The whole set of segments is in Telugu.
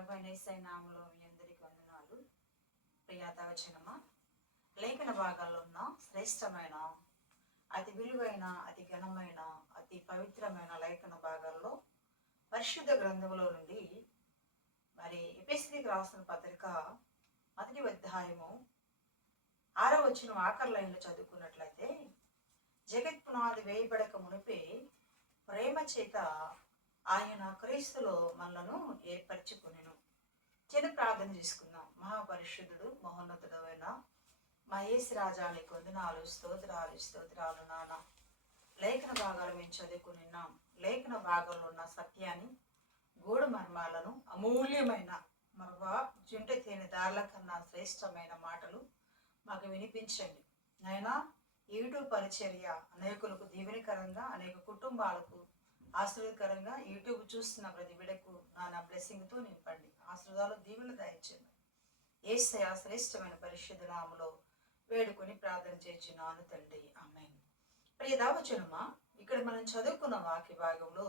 ప్రభువైన యేసయ్య నామములో మీ అందరికీ వందనాలు. ప్రియవచనమా, లేఖన భాగాల్లో ఉన్న శ్రేష్టమైన, అతి విలువైన, అతి ఘనమైన, అతి పవిత్రమైన లేఖన భాగాల్లో పరిశుద్ధ గ్రంథంలో నుండి మరి ఎఫెసీయులకు రాసిన పత్రిక 1వ అధ్యాయము 6వ వచనం ఆఖరి లైన్లో చదువుకున్నట్లయితే, జగత్ పునాది వేయబడక మునిపే ప్రేమ చేత ఆయన క్రీస్తులో మనలను ఏర్పరచుకునేను. చిన్న ప్రార్థన చేసుకుందాం. మహాపరిశుద్ధుడు మహోన్నతుడైన మా యేసు రాజానికి వందనాలు, స్తోత్రాలు నాన్న. లేఖన భాగాలు మేము చదువుకున్నాం. లేఖన భాగంలో ఉన్న సత్యాన్ని, గూఢ మర్మాలను, అమూల్యమైన మరొక జుంట తేనె దారుల కన్నా శ్రేష్టమైన మాటలు మాకు వినిపించండి నాయనా. యూట్యూబ్ పరిచర్య అనేకులకు దీవెనకరంగా, అనేక కుటుంబాలకు ఆశీర్వదకరంగా యూట్యూబ్ చూస్తున్న ప్రతి బిడ్డకు నా బ్లెస్సింగ్తో నింపండి. ఆశీర్వాదాలు దీవెనలు దయచేయండి. యేసయ్య శ్రేష్టమైన పరిశుద్ధ నామములో వేడుకొని ప్రార్థన చేస్తున్నాను తండ్రి, ఆమేన్. ప్రియ దావచనమా, ఇక్కడ మనం చదువుకున్న వాక్య భాగంలో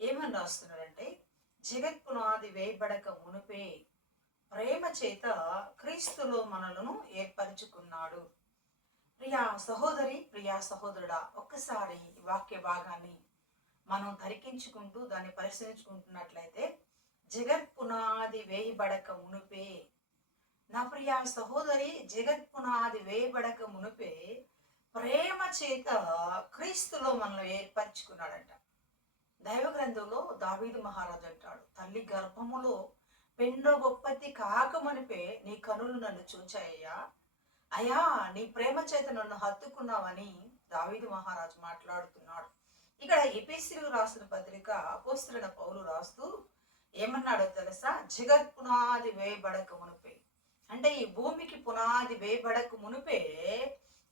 ఏమని రాస్తున్నారంటే, జగత్ పునాది వేయబడక మునుపే ప్రేమ చేత క్రీస్తులో మనలను ఏర్పరచుకున్నాడు. ప్రియా సహోదరి, ప్రియా సహోదరుడా, ఒక్కసారి ఈ వాక్య భాగాన్ని మనం తరికించుకుంటూ దాన్ని పరిశీలించుకుంటున్నట్లయితే, జగత్ పునాది వేయబడక మునుపే, నా ప్రియా సహోదరి, జగత్ పునాది వేయబడక మునుపే ప్రేమ చేత క్రీస్తులో మనల్ని ఏర్పరచుకున్నాడంట. దైవ గ్రంథంలో దావీదు మహారాజు అంటాడు, తల్లి గర్భములో పెండగొప్పతి కాకమునిపే నీ కనులు నన్ను చూచాయ్యా, అయ్యా నీ ప్రేమ చేత నన్ను హత్తుకున్నావని దావీదు మహారాజు మాట్లాడుతున్నాడు. ఇక్కడ ఎఫెసీయులకు రాసిన పత్రిక అపోస్తలుడైన పౌలు రాస్తూ ఏమన్నాడో తెలుసా? జగత్ పునాది వేయబడక మునిపే, అంటే ఈ భూమికి పునాది వేయబడక మునిపే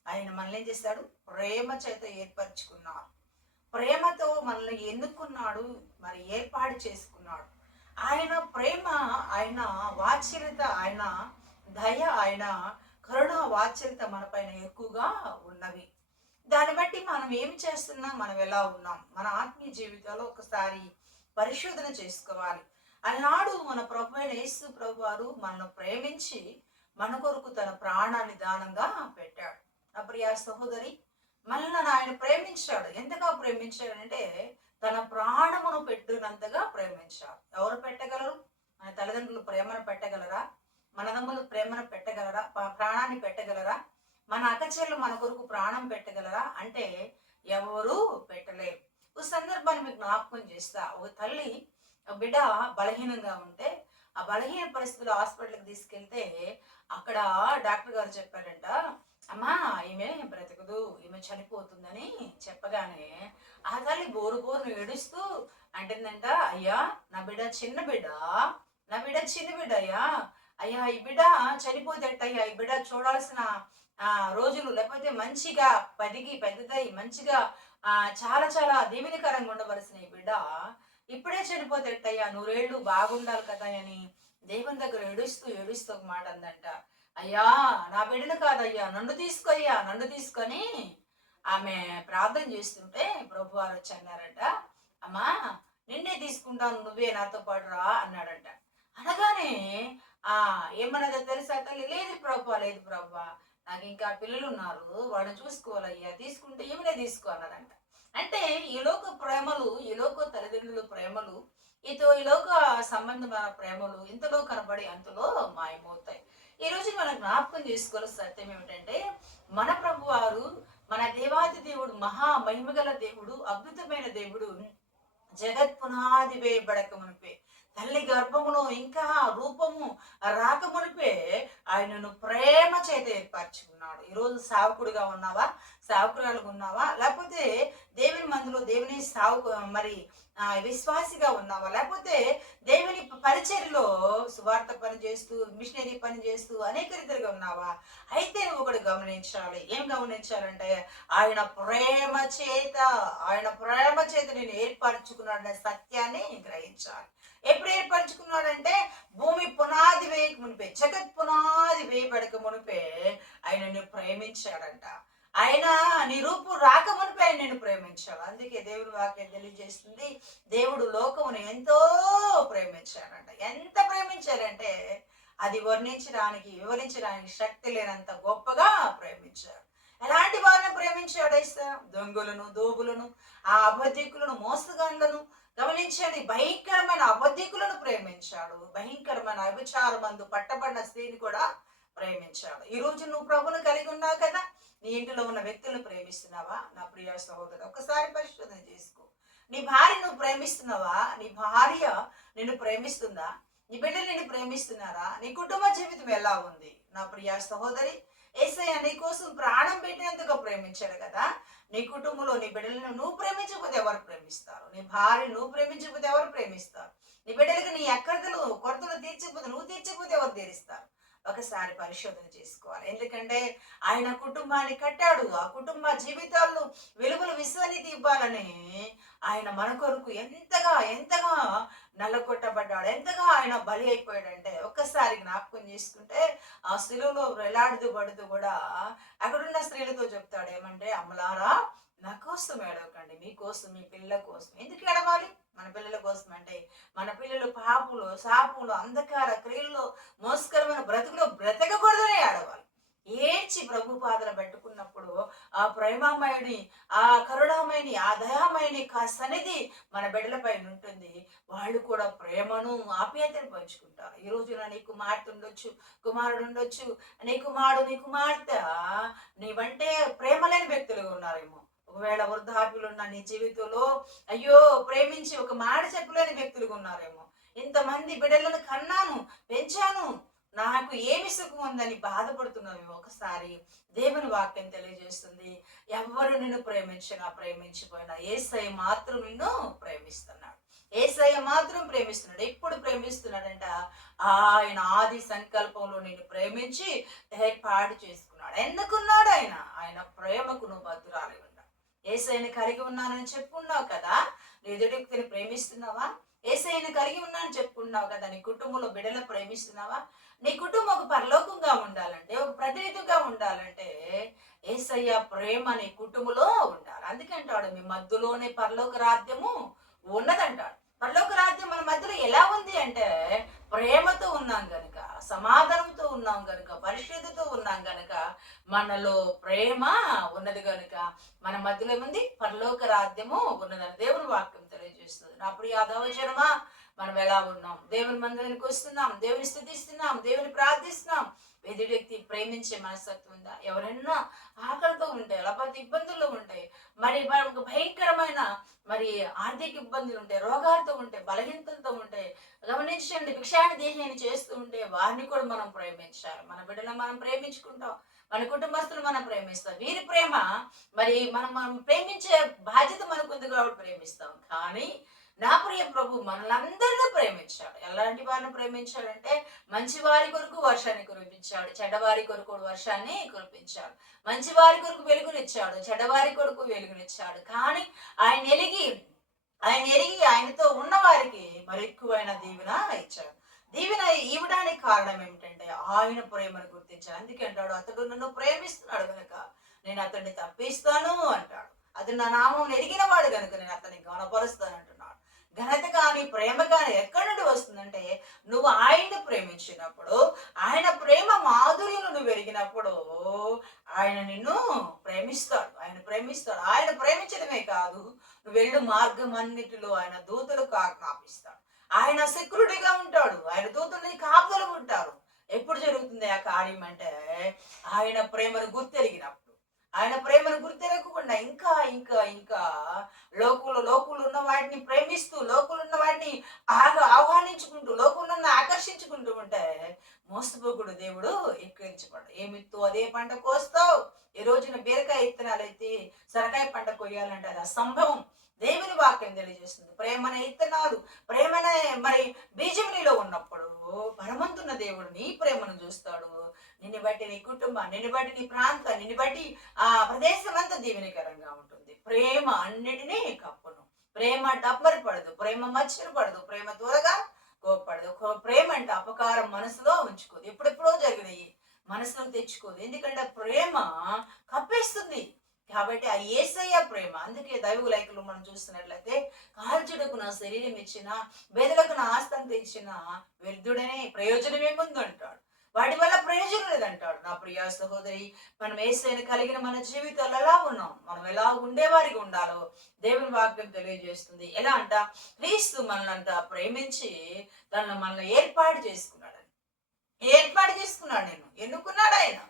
ఆయన మనల్ని ఏం చేశాడు? ప్రేమ చేత ఏర్పరచుకున్నాడు. ప్రేమతో మనల్ని ఎన్నుకున్నాడు, మరి ఏర్పాటు చేసుకున్నాడు. ఆయన ప్రేమ, ఆయన వాత్సల్యత, ఆయన దయ, ఆయన కరుణ వాత్సల్యత మన పైన ఎక్కువగా ఉన్నవి. దాన్ని బట్టి మనం ఏమి చేస్తున్నాం, మనం ఎలా ఉన్నాం, మన ఆత్మీయ జీవితంలో ఒకసారి పరిశోధన చేసుకోవాలి. అన్నాడు మన ప్రభు అయిన యేసు ప్రభు వారు మనల్ని ప్రేమించి మన కొరకు తన ప్రాణాన్ని దానంగా పెట్టాడు. నా ప్రియ సహోదరి, మనల్ని ఆయన ప్రేమించాడు. ఎంతగా ప్రేమించాడంటే తన ప్రాణమును పెట్టినంతగా ప్రేమించాడు. ఎవరు పెట్టగలరు? మన తల్లిదండ్రులు ప్రేమను పెట్టగలరా? మన తమ్ములు ప్రేమను పెట్టగలరా? ప్రాణాన్ని పెట్టగలరా? మన అక్కచెల్లు మన కొరకు ప్రాణం పెట్టగలరా అంటే ఎవరు పెట్టలేరు. ఒక సందర్భాన్ని మీకు జ్ఞాపకం చేస్తా. ఒక తల్లి బిడ్డ బలహీనంగా ఉంటే ఆ బలహీన పరిస్థితుల్లో హాస్పిటల్కి తీసుకెళ్తే అక్కడ డాక్టర్ గారు చెప్పారంట, అమ్మా ఈమె బ్రతకదు, ఈమె చనిపోతుందని చెప్పగానే ఆ తల్లి బోరును ఏడుస్తూ అంటుందంట, అయ్యా నా బిడ్డ చిన్న బిడ్డ, అయ్యా అయ్యా ఈ బిడ్డ చనిపోతేటయ్యా, ఈ బిడ్డ చూడాల్సిన రోజులు, లేకపోతే మంచిగా పదిగి పెద్దదై మంచిగా చాలా చాలా దీవెనకరంగా ఉండవలసిన ఈ బిడ్డ ఇప్పుడే చనిపోతేటయ్యా, 100 ఏళ్ళు బాగుండాలి కదా అని దేవుని దగ్గర ఏడుస్తూ ఒక మాట అందంట, అయ్యా నా బిడ్డను కాదయ్యా, నన్ను తీసుకొని ఆమె ప్రార్థన చేస్తుంటే ప్రభు వారు వచ్చి అన్నారంట, అమ్మా నిన్నే తీసుకుంటాను, నువ్వే నాతో పాటు రా అన్నాడంట. అనగానే ఏమన్నదో తెలుసా తల్లి? లేదు ప్రభా, నాకు ఇంకా పిల్లలు ఉన్నారు, వాళ్ళని చూసుకోవాలయ్యా, తీసుకుంటే ఏమైనా తీసుకో అన్నదంట. అంటే ఈ లోక ప్రేమలు, ఈ లోక తల్లిదండ్రుల ప్రేమలు, ఈ లోక సంబంధమైన ప్రేమలు ఇంతలో కనబడి అంతలో మాయమవుతాయి. ఈ రోజు మనం జ్ఞాపకం చేసుకోవాల్సిన సత్యం ఏమిటంటే, మన ప్రభు వారు, మన దేవాది దేవుడు, మహా మహిమగల దేవుడు, అద్భుతమైన దేవుడు జగత్ పునాది వేయబడక మునిపే, తల్లి గర్భములో ఇంకా రూపము రాకమునిపే ఆయనను ప్రేమ చేత ఏర్పరచుకున్నాడు. ఈరోజు సేవకుడిగా ఉన్నావా, సేవకురాలుగా ఉన్నావా, లేకపోతే దేవుని మందులో దేవుని మరి విశ్వాసిగా ఉన్నావా, లేకపోతే దేవుని పరిచర్యలో సువార్త పని చేస్తూ, మిషనరీ పని చేస్తూ అనేక రీతిగా ఉన్నావా? అయితే నువ్వు ఒకటి గమనించాలి. ఏం గమనించాలంటే, ఆయన ప్రేమ చేత నేను ఏర్పరచుకున్నాడనే సత్యాన్ని గ్రహించాలి. ఎప్పుడు ఏర్పరచుకున్నాడంటే, భూమి పునాది వేయక మునిపే, జగత్ పునాది వేయబడక మునిపే ఆయనను ప్రేమించాడంట. ఆయన నీ రూపు రాకమునిపై ఆయన నేను ప్రేమించాడు. అందుకే దేవుడి వాక్యం తెలియజేస్తుంది, దేవుడు లోకమును ఎంతో ప్రేమించాడంట. ఎంత ప్రేమించాడు ప్రేమించారంటే అది వర్ణించడానికి వివరించడానికి శక్తి లేనంత గొప్పగా ప్రేమించాడు. ఎలాంటి వారిని ప్రేమించాడు యేసయ్య? దొంగలను, దోబులను, ఆ అబద్ధికులను, మోసగాళ్లను. గమనించండి, భయంకరమైన అబద్ధికులను ప్రేమించాడు. భయంకరమైన అభిచారమందు పట్టబడిన స్త్రీని కూడా ప్రేమించాడు. ఈ రోజు నువ్వు ప్రభువును కలిగి ఉన్నావు కదా, నీ ఇంటిలో ఉన్న వ్యక్తులను ప్రేమిస్తున్నావా? నా ప్రియ సహోదరు, ఒకసారి పరిశోధన చేసుకో. నీ భార్య నువ్వు ప్రేమిస్తున్నావా? నీ భార్య నిన్ను ప్రేమిస్తుందా? నీ బిడ్డలు నిన్ను ప్రేమిస్తున్నారా? నీ కుటుంబ జీవితం ఎలా ఉంది? నా ప్రియ సహోదరి, యేసయ్య నీ కోసం ప్రాణం పెట్టినందుకు ప్రేమించాడు కదా. నీ కుటుంబంలో నీ బిడ్డలను నువ్వు ప్రేమించకపోతే ఎవరు ప్రేమిస్తారు? నీ భార్య నువ్వు ప్రేమించకపోతే ఎవరు ప్రేమిస్తారు? నీ బిడ్డలకు నీ అక్కర్తలు కొరతలు తీర్చకపోతే నువ్వు తీర్చకపోతే ఎవరు తీరుస్తారు? ఒకసారి పరిశోధన చేసుకోవాలి. ఎందుకంటే ఆయన కుటుంబాన్ని కట్టాడు. ఆ కుటుంబ జీవితాల్లో వెలుగులు విశ్వనీతి ఇవ్వాలని ఆయన మన కొరకు ఎంతగా ఎంతగా నల్లగొట్టబడ్డాడు, ఎంతగా ఆయన బలి అయిపోయాడంటే ఒక్కసారి జ్ఞాపకం చేసుకుంటే ఆ శిలువలో వేలాడుతూ పడుతూ కూడా అక్కడున్న స్త్రీలతో చెప్తాడు ఏమంటే, అమ్మలారా నా కోసం ఏడవకండి, మీకోసం, మీ పిల్లల కోసం. ఎందుకు ఏడవాలి? మన పిల్లల కోసం అంటే మన పిల్లలు పాపులు, శాపులు, అంధకార క్రియల్లో, మోసకరమైన బ్రతుకులో బ్రతకకూడదని ఏడవాలి. ఏడ్చి ప్రభు పాదలు పెట్టుకున్నప్పుడు ఆ ప్రేమామయుని, ఆ కరుణామయుని, ఆ దయామయుని సన్నిధి మన బిడ్డలపై ఉంటుంది. వాళ్ళు కూడా ప్రేమను, ఆప్యాయతను పంచుకుంటారు. ఈ రోజున నీ కుమార్తె ఉండొచ్చు, కుమారుడు ఉండొచ్చు, నీ కుమారుడు, నీ కుమార్తె నీవంటే ప్రేమ లేని వ్యక్తులుగా ఉన్నారేమో. ఒకవేళ వృద్ధాప్యులు ఉన్న నీ జీవితంలో అయ్యో ప్రేమించి ఒక మాట చెప్పలేని వ్యక్తులుగా ఉన్నారేమో. ఇంతమంది బిడ్డలను కన్నాను, పెంచాను, నాకు ఏమి సుఖం ఉందని బాధపడుతున్నావు. ఒకసారి దేవుని వాక్యం తెలియజేస్తుంది, ఎవరు నిన్ను ప్రేమించినా ప్రేమించిపోయినా యేసయ్య మాత్రం నిన్ను ప్రేమిస్తున్నాడు. యేసయ్య మాత్రం ప్రేమిస్తున్నాడు. ఎప్పుడు ప్రేమిస్తున్నాడంట? ఆయన ఆది సంకల్పంలో నిన్ను ప్రేమించి ఏర్పాటు చేసుకున్నాడు. ఎందుకున్నాడు ఆయన? ఆయన ప్రేమకు నువ్వు బద్దురాలి ఉన్నావు. యేసయ్యని కలిగి ఉన్నానని చెప్పుకున్నావు కదా, నీ ఎదుటి వ్యక్తిని ప్రేమిస్తున్నావా? యేసయ్యని కలిగి ఉన్నానని చెప్పుకున్నావు కదా, నీ కుటుంబంలో బిడ్డలను ప్రేమిస్తున్నావా? నీ కుటుంబం ఒక పరలోకంగా ఉండాలంటే, ఒక ప్రతినిధిగా ఉండాలంటే యేసయ్య ప్రేమ నీ కుటుంబంలో ఉండాలి. అందుకంటాడు మీ మధ్యలోనే పరలోక రాజ్యము ఉన్నదంటాడు. పరలోక రాజ్యం మన మధ్యలో ఎలా ఉంది అంటే ప్రేమతో ఉన్నాం గనుక, సమాధానంతో ఉన్నాం గనుక, పరిశుద్ధతో ఉన్నాం గనుక, మనలో ప్రేమ ఉన్నది గనుక మన మధ్యలో ఏముంది? పరలోక రాజ్యము ఉన్నదని దేవుని వాక్యం తెలియజేస్తుంది. నా ప్రియ దైవజనమా, మనం ఎలా ఉన్నాం? దేవుని మందిరానికి వస్తున్నాం, దేవుని స్థుతిస్తున్నాం, దేవుని ప్రార్థిస్తున్నాం. ఎదుటి వ్యక్తి ప్రేమించే మనస్తత్వం ఉందా? ఎవరైనా ఆకలితో ఉంటాయి, లేకపోతే ఇబ్బందుల్లో ఉంటాయి, మరి భయంకరమైన మరి ఆర్థిక ఇబ్బందులు ఉంటాయి, రోగాలతో ఉంటాయి, బలహీనతలతో ఉంటాయి. గమనించండి, భిక్షాన్ని దేహాన్ని చేస్తూ ఉంటే వారిని కూడా మనం ప్రేమించాలి. మన బిడ్డలను మనం ప్రేమించుకుంటాం, మన కుటుంబస్తులు మనం ప్రేమిస్తాం. వీరి ప్రేమ మరి మనం ప్రేమించే బాధ్యత మనకు ఉంది కాబట్టి ప్రేమిస్తాం. కానీ నా ప్రియ ప్రభు మనలందరినీ ప్రేమించాడు. ఎలాంటి వారిని ప్రేమించాడంటే మంచి వారి కొరకు వర్షాన్ని కురిపించాడు, చెడ్డవారి కొరకు వర్షాన్ని కురిపించాడు. మంచి వారి కొరకు వెలుగునిచ్చాడు, చెడ్డవారి కొరకు వెలుగునిచ్చాడు. కానీ ఆయన ఎరిగి ఆయనతో ఉన్న వారికి మరి ఎక్కువైన దీవెన ఇచ్చాడు. దీవెన ఇవ్వడానికి కారణం ఏమిటంటే ఆయన ప్రేమను గుర్తించాడు. అందుకే అంటాడు, అతడు నన్ను ప్రేమిస్తున్నాడు కనుక నేను అతన్ని తప్పిస్తాను అంటాడు. అతడు నా నామం ఎరిగిన వాడు కనుక నేను అతన్ని గౌరవపరుస్తాను అంటున్నాడు. ఘనత కానీ ప్రేమ కానీ ఎక్కడి నుండి వస్తుందంటే నువ్వు ఆయన్ని ప్రేమించినప్పుడు, ఆయన ప్రేమ మాధుర్యం నువ్వు ఎరిగినప్పుడు ఆయన నిన్ను ప్రేమిస్తాడు. ఆయన ప్రేమించడమే కాదు, నువ్వు వెళ్ళు మార్గం అన్నిటిలో ఆయన దూతలకు ఆజ్ఞాపిస్తాడు. ఆయన సెక్యూరిటీగా ఉంటాడు, ఆయన దూతలు కాపుదలు ఉంటారు. ఎప్పుడు జరుగుతుంది ఆ కార్యం అంటే ఆయన ప్రేమను గుర్తెరిగినప్పుడు. ఆయన ప్రేమను గుర్తెరగకుండా ఇంకా ఇంకా ఇంకా లోకులు ఉన్న వాటిని ప్రేమిస్తూ, లోకులు ఉన్న వాటిని ఆహ్వానించుకుంటూ, లోకులను ఆకర్షించుకుంటూ ఉంటే మోసపోకుడు దేవుడు ఎక్కించబడు. ఏమిత్తు అదే పంట కోస్తావు. ఈ రోజున బీరకాయ ఇత్తనాలు అయితే సొరకాయ పంట కొయ్యాలంటే అది అసంభవం. దేవుని వాక్యం తెలియజేస్తుంది. ప్రేమనే ఇత్తనాలు, ప్రేమనే మరి బీజం నీలో ఉన్నప్పుడు బలవంతున్న దేవుడు నీ ప్రేమను చూస్తాడు. నిన్ను బట్టి నీ కుటుంబం, నిన్ను బట్టి నీ ప్రాంతం, నిన్ను బట్టి ఆ ప్రదేశం అంతా దీవెనకరంగా ఉంటుంది. ప్రేమ అన్నిటినీ కప్పును. ప్రేమ డబ్బరి పడదు, ప్రేమ మచ్చలు పడదు, ప్రేమ త్వరగా కోపడదు. ప్రేమ అంటే అపకారం మనసులో ఉంచుకోదు, ఎప్పుడెప్పుడో జరిగినవి మనసులో తెచ్చుకోదు. ఎందుకంటే ప్రేమ కప్పేస్తుంది. కాబట్టి ఆ యేసయ్య ప్రేమ, అందుకే దైవ లేఖలు మనం చూస్తున్నట్లయితే కాల్చుటకు నా శరీరం ఇచ్చిన, బెదలకు నా ఆస్తంత ఇచ్చిన వ్యర్థుడనే ప్రయోజనం ఏముంది అంటాడు. వాటి వల్ల ప్రయోజనం లేదంటాడు. నా ప్రియ సహోదరి, మనం యేసయ్యను కలిగిన మన జీవితాలు ఎలా ఉన్నాం, మనం ఎలా ఉండేవారికి ఉండాలో దేవుని వాక్యం తెలియజేస్తుంది. ఎలా అంట, క్రీస్తు మనల్ని ప్రేమించి మనల్ని ఏర్పాటు చేసుకున్నాడు. నేను ఎన్నుకున్నాడు ఆయన.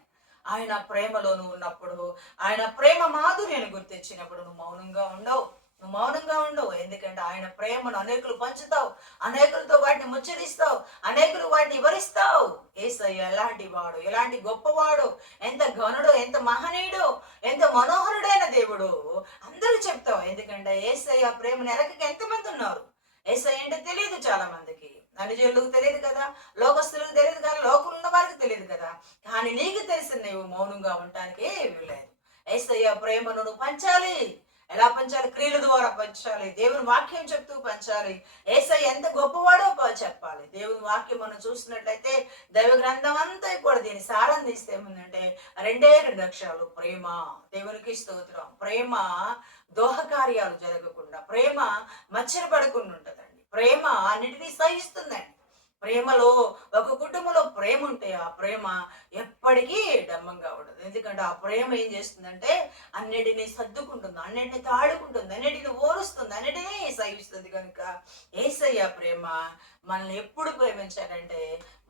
ఆయన ప్రేమలో నువ్వు ఉన్నప్పుడు, ఆయన ప్రేమ మాధుర్యాన్ని గుర్తించినప్పుడు నువ్వు మౌనంగా ఉండవు. ఎందుకంటే ఆయన ప్రేమను అనేకులు పంచుతావు, అనేకులతో వాటిని ముచ్చరిస్తావు, అనేకులు వాటిని వివరిస్తావు. యేసయ్య ఎలాంటి వాడు, ఎలాంటి గొప్పవాడు, ఎంత ఘనుడు, ఎంత మహనీయుడు, ఎంత మనోహరుడైన దేవుడు అందరూ చెప్తావు. ఎందుకంటే యేసయ్య ప్రేమను ఎరగక ఎంతమంది ఉన్నారు. యేసయ్య అంటే తెలియదు చాలా మందికి, అనుజనులకు తెలియదు కదా, లోకస్తులకు తెలియదు కదా, లోకంలో ఉన్న వారికి తెలియదు కదా. కానీ నీకు తెలిసిన నీవు మౌనంగా ఉండటానికి వీల్లేదు. యేసయ్య ప్రేమను నువ్వు పంచాలి. ఎలా పంచాలి? క్రియల ద్వారా పంచాలి. దేవుని వాక్యం చెప్తూ పంచాలి. యేసయ్య ఎంత గొప్పవాడో చెప్పాలి. దేవుని వాక్యం మనం చూసినట్లయితే దైవ గ్రంథం అంతా కూడా దీని సారం తీస్తే ఏముందంటే 2 అక్షరాలు, ప్రేమ. దేవునికి స్తోత్రం. ప్రేమ దోహకార్యాలు జరగకుండా, ప్రేమ మచ్చర పడకుండా ఉంటుందండి. ప్రేమ అన్నిటినీ సహిస్తుందండి. ప్రేమలో, ఒక కుటుంబంలో ప్రేమ ఉంటే ఆ ప్రేమ ఎప్పటికీ డంబంగా ఉండదు. ఎందుకంటే ఆ ప్రేమ ఏం చేస్తుందంటే అన్నిటినీ సర్దుకుంటుంది, అన్నిటిని తాడుకుంటుంది, అన్నిటిని ఓరుస్తుంది, అన్నిటినీ సహిస్తుంది. కనుక యేసయ్య ప్రేమ మనల్ని ఎప్పుడు ప్రేమించాడంటే,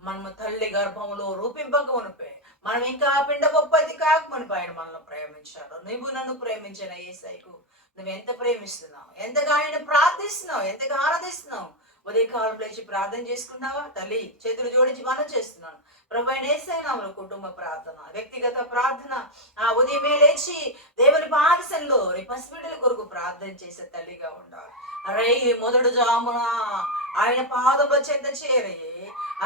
మనము తల్లి గర్భంలో రూపింపక మునిపే, మనం ఇంకా పిండ గొప్పది కాకమునిపై ఆయన మనల్ని ప్రేమించాడు. నువ్వు నన్ను ప్రేమించిన యేసయ్యకు నువ్వు ఎంత ప్రేమిస్తున్నావు, ఎంతగా ఆయన ప్రార్థిస్తున్నావు, ఎంతగా ఆరాధిస్తున్నావు. ఉదయకాలం లేచి ప్రార్థన చేసుకున్నావా? తల్లి చేతులు జోడించి మనం చేస్తున్నాను. ప్రభు అయిన యేసయ్య నామములో కుటుంబ ప్రార్థన, వ్యక్తిగత ప్రార్థన, ఆ ఉదయమే లేచి దేవుని పాదసంలో నీ పసిబిడ్డల కొరకు ప్రార్థన చేసే తల్లిగా ఉండాలి. అరే మొదటి జామున ఆయన పాదముల చెంత చేరి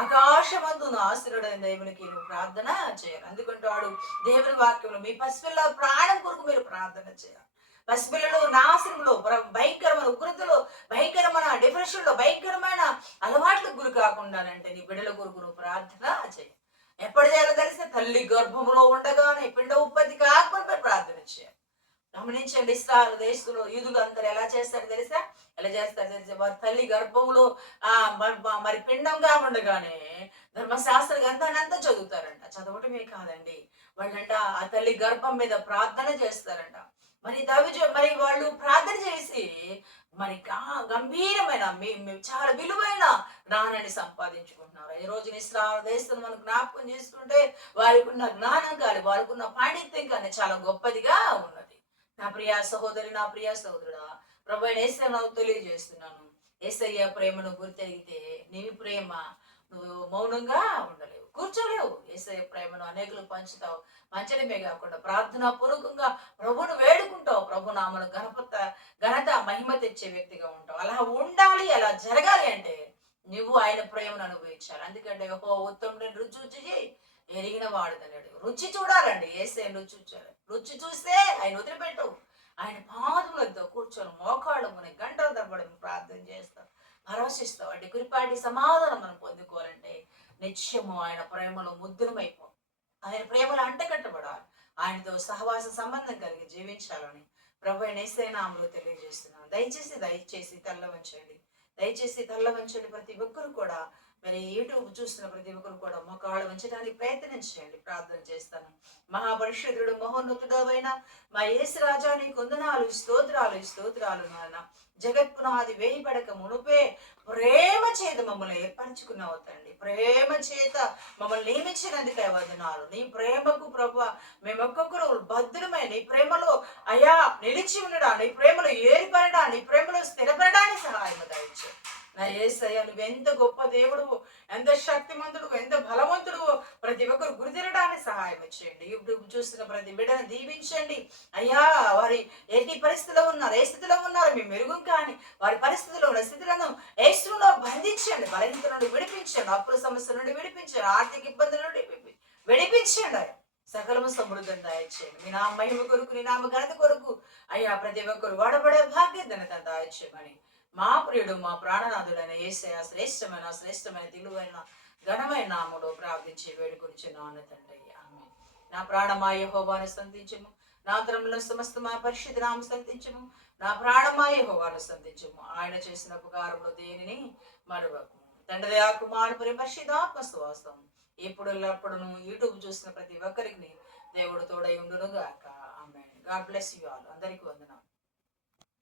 ఆకాశమందున ఆశ్రయుడైన దేవునికి నువ్వు ప్రార్థన చేయాలి. అందుకుంటాడు దేవుని వాక్యంలో, మీ పసిపిల్లల ప్రాణం కొరకు మీరు ప్రార్థన చేయాలి. పసిపిల్లలు నాశనంలో, భయంకరమైన ఉగ్రతలో, భయంకరమైన డిప్రెషన్ లో, భయంకరమైన అలవాట్లకు గురి కాకుండానంటే నీ బిడ్డల కొరకు నువ్వు ప్రార్థన చేయి. ఎప్పుడు చేయాలో తెలిస్తే తల్లి గర్భంలో ఉండగానే పిండ ఉత్పత్తి కాకపోతే ప్రార్థన చేయాలి. గమనించండి, ఇస్రాయేలు దేశంలో యూదులు అందరూ ఎలా చేస్తారు తెలుసా? వారి తల్లి గర్భంలో మరి పిండంగా ఉండగానే ధర్మశాస్త్ర గ్రంథాన్ని అంతా చదువుతారంట. చదవటమే కాదండి, వాళ్ళంట ఆ తల్లి గర్భం మీద ప్రార్థన చేస్తారంట. మరి వాళ్ళు ప్రార్థన చేసి మరి గంభీరమైన చాలా విలువైన జ్ఞానాన్ని సంపాదించుకుంటున్నారు. ఈ రోజు ఇస్రాయేలు దేశం మనం జ్ఞాపకం చేసుకుంటే వారికి ఉన్న జ్ఞానం కానీ, వారికి ఉన్న పాండిత్యం కానీ చాలా గొప్పదిగా ఉన్నది. నా ప్రియ సహోదరి, నా ప్రియ సహోదరుడా, ప్రభు అయిన యేసయ్య తెలియజేస్తున్నాను. యేసయ్య ప్రేమను గుర్తెరిగితే నీ ప్రేమ నువ్వు మౌనంగా ఉండలేవు, కూర్చోలేవు. యేసయ్య ప్రేమను అనేకులు పంచడమే కాకుండా ప్రార్థనా పూర్వకంగా ప్రభును వేడుకుంటావు. ప్రభు నామను ఘనత మహిమ తెచ్చే వ్యక్తిగా ఉంటావు. అలా ఉండాలి, అలా జరగాలి అంటే నువ్వు ఆయన ప్రేమను అనుభవించాలి. ఎందుకంటే ఉత్తముడిని రుచి ఎరిగిన వాడుదన్నాడు. రుచి చూడాలండి, యేసయ్యను రుచి చూస్తే ఆయన వదిలిపెట్టవు. ఆయన పాదములతో కూర్చొని మోకాళ్ళముని గంటల తరబడి ప్రార్థన చేస్తావు, పరవశిస్తావు. అంటే కురిపాటి సమాధానం మనం పొందుకోవాలంటే నిత్యము ఆయన ప్రేమలో ముద్దునమైపో, ఆయన ప్రేమలో అంటకట్టబడాలి, ఆయనతో సహవాస సంబంధం కలిగి జీవించాలని ప్రభు అయిన యేసయ్య నామములో తెలియజేస్తున్నాను. దయచేసి తల్ల వంచండి. ప్రతి ఒక్కరు కూడా, మరి యూట్యూబ్ చూస్తున్న ప్రతి ఒక్కరు కూడా మోకాళ్ళు వంచడానికి ప్రయత్నం చేయండి. ప్రార్థన చేస్తాను. మహాపరిశుద్ధుడు, మహోన్నతుడవైన మా యేసు రాజా, నీకు వందనాలు, స్తోత్రాలు నాయన. జగత్పునాది వేయబడక మునుపే ప్రేమ చేత మమ్మల్ని ఏర్పరచుకున్నావు తండ్రి. ప్రేమ చేత మమ్మల్ని నియమించినందుకే వందనాలు. నీ ప్రేమకు ప్రభువా మేమొక్కొక్కరు భద్రమై నీ ప్రేమలో అయా నిలిచి ఉండడా, నీ ప్రేమలో ఏరిపడడా, నీ ప్రేమలో స్థిరపడడానికి సహాయం దయచే. నా యేసయ్య, నువ్వు ఎంత గొప్ప దేవుడు, ఎంత శక్తిమంతుడు, ఎంత బలవంతుడు, ప్రతి ఒక్కరు గురితిరడానికి సహాయం చేయండి. ఇప్పుడు చూస్తున్న ప్రతి బిడ్డను దీవించండి అయ్యా. వారి ఏ పరిస్థితిలో ఉన్నారు, ఏ స్థితిలో ఉన్నారు మీ మెరుగు కానీ వారి పరిస్థితుల్లో ఉన్న స్థితులను యేసులో బంధించండి, బలహీనత నుండి విడిపించండి, అప్పుల సమస్య నుండి విడిపించండి, ఆర్థిక ఇబ్బందుల నుండి విడిపించండి. సకలము సమృద్ధం దయచేయండి. మీ నామ మహిమ కొరకు, నీ నామ ఘనత కొరకు అయ్యా ప్రతి ఒక్కరు వాడబడే భాగ్యత దయచేయమని మా ప్రియుడు, మా ప్రాణనాథుడైన యేసయ్య శ్రేష్టమైన తిలువైన ఘనమైన నామములో ప్రార్థించి వేడుకొనిచున్నాను తండ్రి. ఆమేన్. నా ప్రాణమా యెహోవాను స్తుతించుము, నా తరముల సమస్త మా పరిశుద్ధ నామ సంతించము, నా ప్రాణమా యెహోవాను సంతించము. ఆయన చేసిన ఉపకారంలో దేనిని మరువకు. తండ్రి ఆ కుమారుడు పరిశుద్ధాత్మ సువాసం ఇప్పుడు ఎల్లప్పుడూ యూట్యూబ్ చూసిన ప్రతి ఒక్కరికి దేవుడు తోడై ఉండును గాక. Amen. God bless you all. అందరికీ వందనాలు.